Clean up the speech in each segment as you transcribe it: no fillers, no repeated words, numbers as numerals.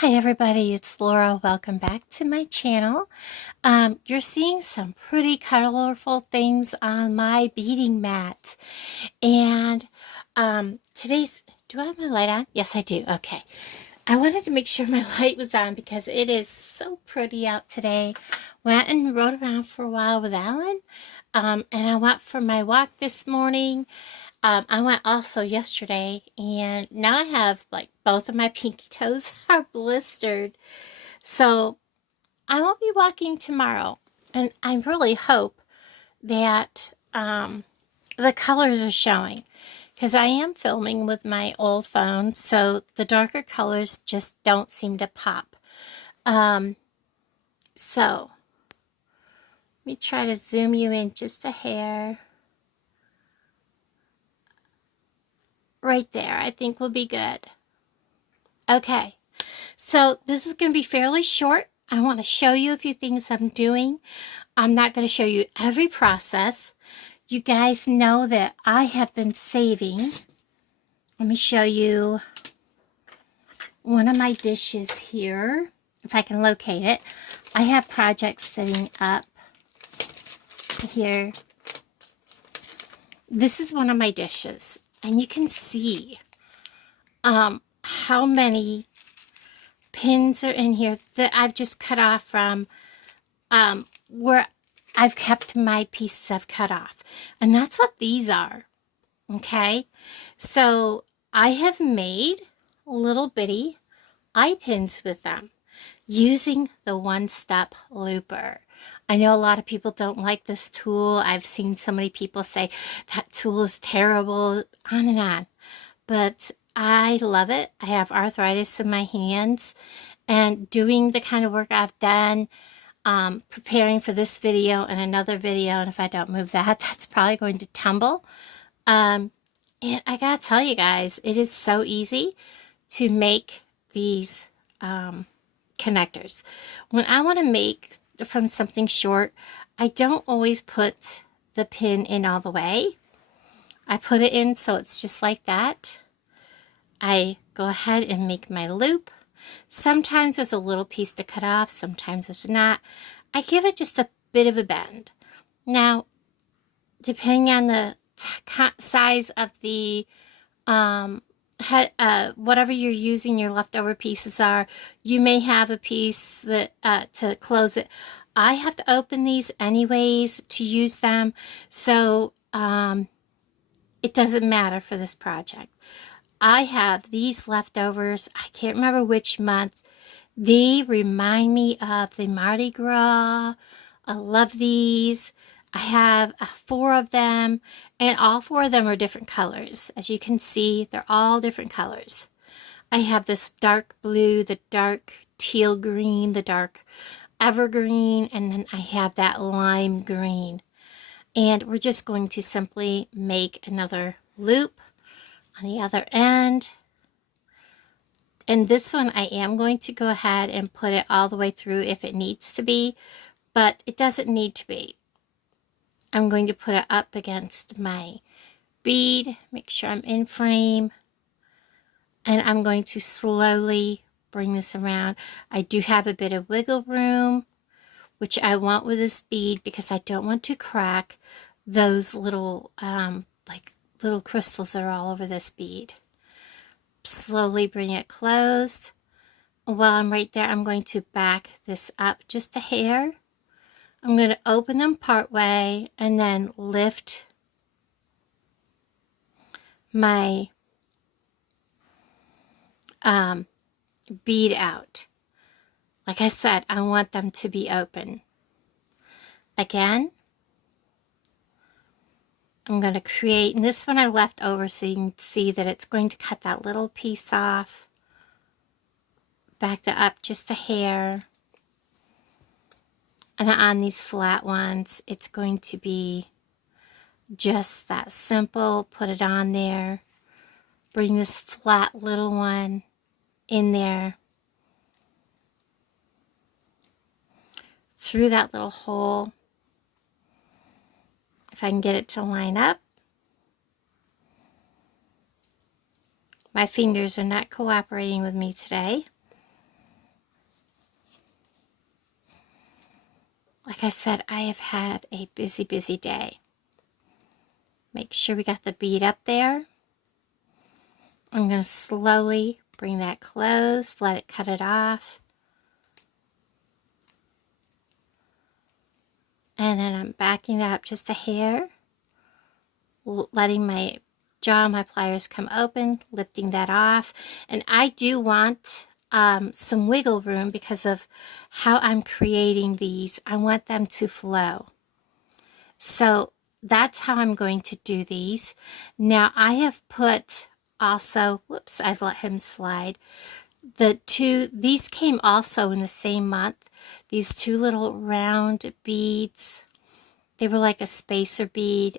Hi everybody, it's Laura. Welcome back to my channel. You're seeing some pretty colorful things on my beading mat. And do I have my light on? Yes, I do. Okay. I wanted to make sure my light was on because it is so pretty out today. Went and rode around for a while with Alan. And I went for my walk this morning. I went also yesterday, and now I have like both of my pinky toes are blistered. So I won't be walking tomorrow, and I really hope that the colors are showing because I am filming with my old phone, so the darker colors just don't seem to pop. So let me try to zoom you in just a hair. Right there, I think will be good. Okay, so this is going to be fairly short. I want to show you a few things I'm doing. I'm not going to show you every process. You guys know that I have been saving. Let me show you one of my dishes here, if I can locate it. I have projects sitting up here. This is one of my dishes, and you can see how many pins are in here that I've just cut off from where I've kept my pieces I've cut off. And that's what these are. Okay. So I have made little bitty eye pins with them using the one-step looper. I know a lot of people don't like this tool. I've seen so many people say that tool is terrible, on and on. But I love it. I have arthritis in my hands, and doing the kind of work I've done, preparing for this video and another video, and if I don't move that, that's probably going to tumble. And I gotta tell you guys, it is so easy to make these connectors. When I want to make from something short, I don't always put the pin in all the way. I put it in so it's just like that. I go ahead and make my loop. Sometimes there's a little piece to cut off, sometimes there's not. I give it just a bit of a bend. Now, depending on the size of the whatever you're using your leftover pieces are, you may have a piece that to close it. I have to open these anyways to use them, so it doesn't matter for this project. I have these leftovers. I can't remember which month. They remind me of the Mardi Gras. I love these. I have 4 of them, and all 4 of them are different colors. As you can see, they're all different colors. I have this dark blue, the dark teal green, the dark evergreen, and then I have that lime green. And we're just going to simply make another loop on the other end. And this one I am going to go ahead and put it all the way through if it needs to be, but it doesn't need to be. I'm going to put it up against my bead, make sure I'm in frame, and I'm going to slowly bring this around. I do have a bit of wiggle room, which I want with this bead because I don't want to crack those little like little crystals that are all over this bead. Slowly bring it closed. While I'm right there, I'm going to back this up just a hair. I'm going to open them part way and then lift my bead out. Like I said, I want them to be open. Again, I'm going to create, and this one I left over so you can see that it's going to cut that little piece off. Back that up just a hair. And on these flat ones, it's going to be just that simple. Put it on there. Bring this flat little one in there. Through that little hole. If I can get it to line up. My fingers are not cooperating with me today. Like I said, I have had a busy, busy day. Make sure we got the bead up there. I'm going to slowly bring that close, let it cut it off. And then I'm backing that up just a hair, letting my jaw, my pliers come open, lifting that off. And I do want some wiggle room because of how I'm creating these. I want them to flow. So that's how I'm going to do these. Now I have put also, whoops, I've let him slide. These came also in the same month. These two little round beads. They were like a spacer bead.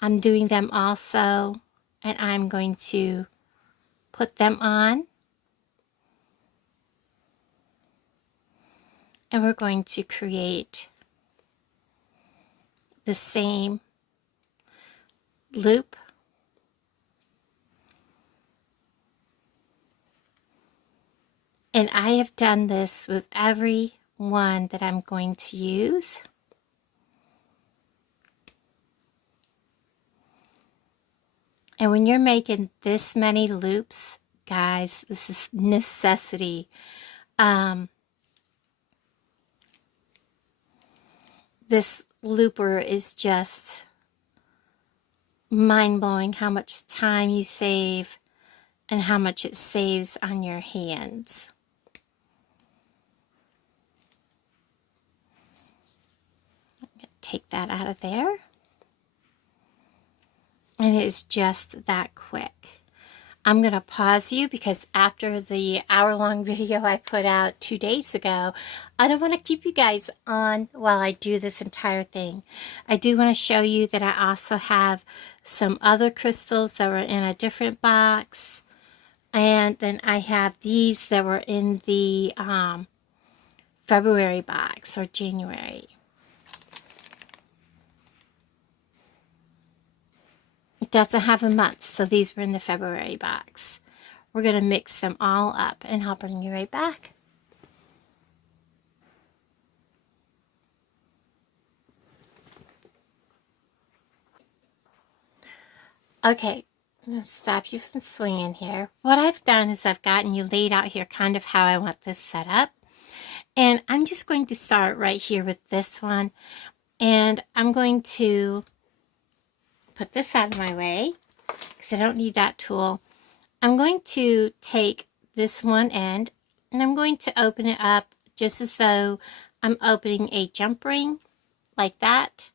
I'm doing them also, and I'm going to put them on. And we're going to create the same loop. And I have done this with every one that I'm going to use. And when you're making this many loops, guys, this is necessity. This looper is just mind-blowing how much time you save and how much it saves on your hands. I'm going to take that out of there. And it is just that quick. I'm going to pause you because after the hour-long video I put out 2 days ago, I don't want to keep you guys on while I do this entire thing. I do want to show you that I also have some other crystals that were in a different box. And then I have these that were in the February box or January. It doesn't have a month, so these were in the February box. We're going to mix them all up, and I'll bring you right back. Okay, I'm going to stop you from swinging here. What I've done is I've gotten you laid out here kind of how I want this set up. And I'm just going to start right here with this one. And I'm going to put this out of my way because I don't need that tool. I'm going to take this one end and I'm going to open it up just as though I'm opening a jump ring like that.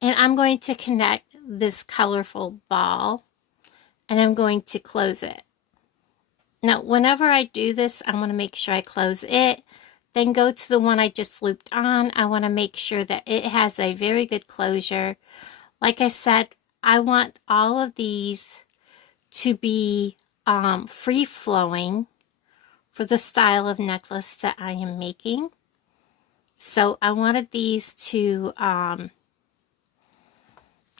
And I'm going to connect this colorful ball and I'm going to close it. Now, whenever I do this, I want to make sure I close it. Then go to the one I just looped on. I want to make sure that it has a very good closure. Like I said, I want all of these to be free-flowing for the style of necklace that I am making. So I wanted these to,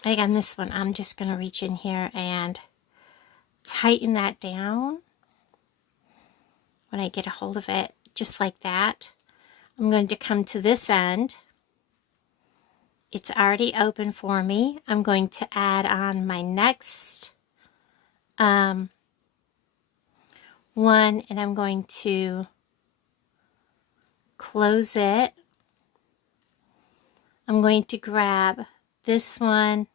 again, this one, I'm just going to reach in here and tighten that down when I get a hold of it, just like that. I'm going to come to this end. It's already open for me. I'm going to add on my next one, and I'm going to close it. I'm going to grab this one,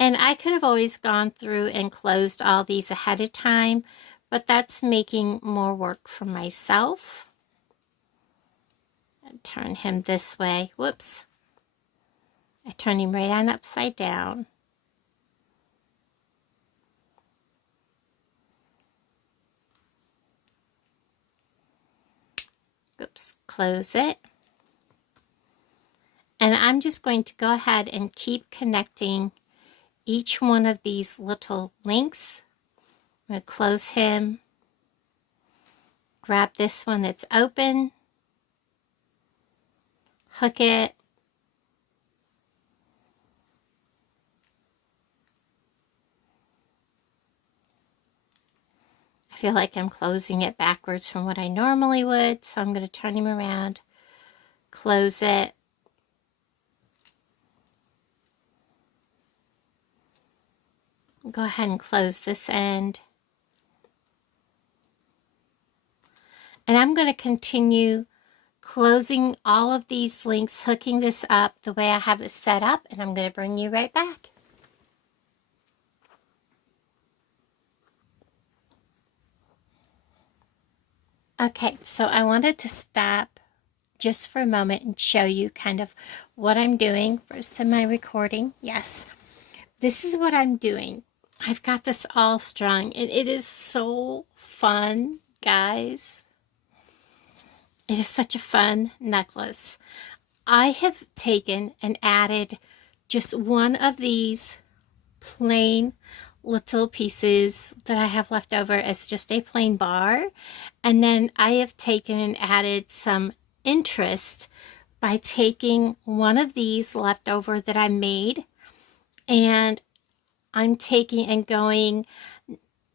and I could have always gone through and closed all these ahead of time, but that's making more work for myself. And turn him this way. Whoops. I turn him right on upside down. Oops, close it. And I'm just going to go ahead and keep connecting each one of these little links. I'm going to close him. Grab this one that's open. Hook it. I feel like I'm closing it backwards from what I normally would, so I'm going to turn him around, close it, Go ahead and close this end. And I'm going to continue closing all of these links, hooking this up the way I have it set up, and I'm going to bring you right back. Okay, so I wanted to stop just for a moment and show you kind of what I'm doing. First, am I recording? Yes. This is what I'm doing. I've got this all strung, and it is so fun, guys. It is such a fun necklace. I have taken and added just one of these plain little pieces that I have left over as just a plain bar. And then I have taken and added some interest by taking one of these left over that I made, and I'm taking and going,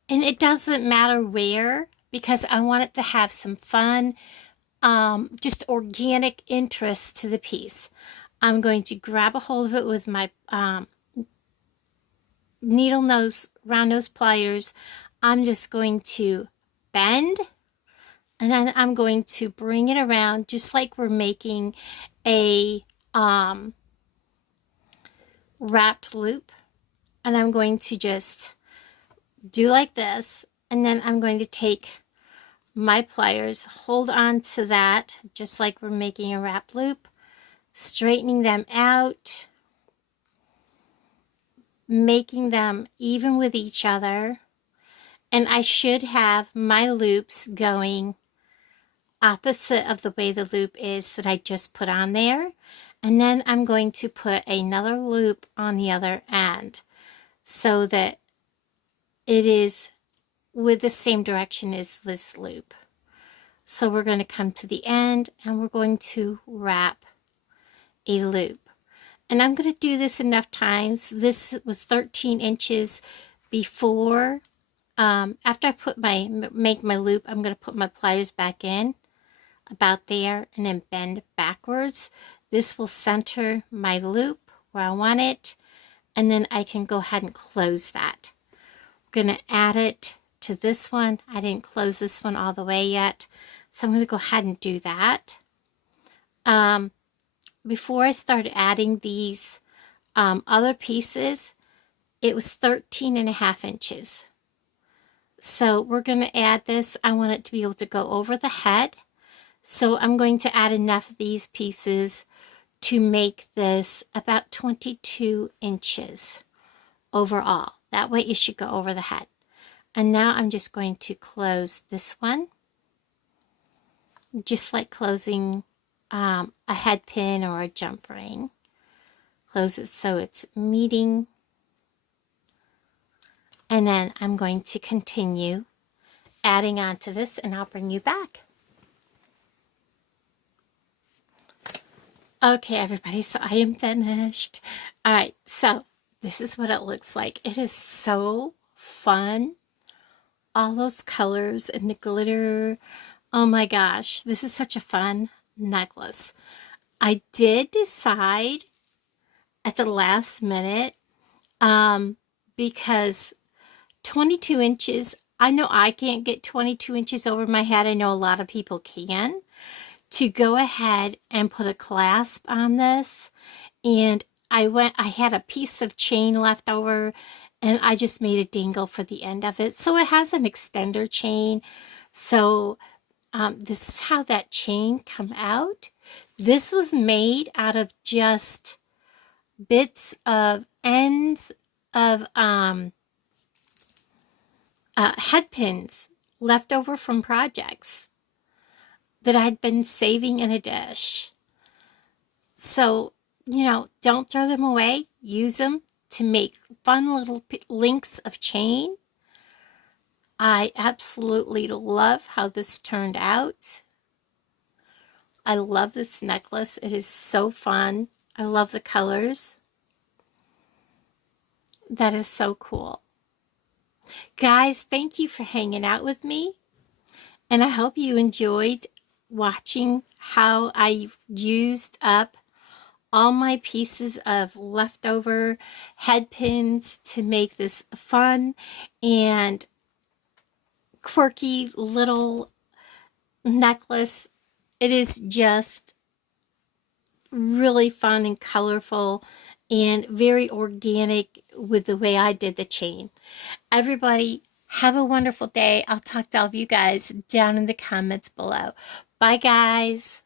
and it doesn't matter where, because I want it to have some fun, just organic interest to the piece. I'm going to grab a hold of it with my needle nose, round nose pliers. I'm just going to bend, and then I'm going to bring it around just like we're making a wrapped loop. And I'm going to just do like this, and then I'm going to take my pliers, hold on to that just like we're making a wrap loop, straightening them out, making them even with each other. And I should have my loops going opposite of the way the loop is that I just put on there. And then I'm going to put another loop on the other end so that it is with the same direction as this loop. So we're going to come to the end, and we're going to wrap a loop. And I'm going to do this enough times. This was 13 inches before. After I make my loop, I'm going to put my pliers back in about there, and then bend backwards. This will center my loop where I want it, and then I can go ahead and close that. We're going to add it to this one. I didn't close this one all the way yet, so I'm going to go ahead and do that. Before I started adding these other pieces, it was 13.5 inches. So we're going to add this. I want it to be able to go over the head. So I'm going to add enough of these pieces to make this about 22 inches overall. That way it should go over the head. And now I'm just going to close this one, just like closing a head pin or a jump ring. Close it so it's meeting. And then I'm going to continue adding on to this, and I'll bring you back. Okay, everybody, so I am finished. All right, so this is what it looks like. It is so fun. All those colors and the glitter. Oh my gosh, this is such a fun necklace. I did decide at the last minute, because 22 inches, I know I can't get 22 inches over my head. I know a lot of people can. To go ahead and put a clasp on this, and I had a piece of chain left over, and I just made a dangle for the end of it. So it has an extender chain. So this is how that chain come out. This was made out of just bits of ends of head pins left over from projects that I'd been saving in a dish. So, you know, don't throw them away. Use them to make fun little links of chain. I absolutely love how this turned out. I love this necklace. It is so fun. I love the colors. That is so cool. Guys, thank you for hanging out with me. And I hope you enjoyed watching how I used up all my pieces of leftover head pins to make this fun and quirky little necklace. It is just really fun and colorful and very organic with the way I did the chain. Everybody, have a wonderful day. I'll talk to all of you guys down in the comments below. Bye, guys.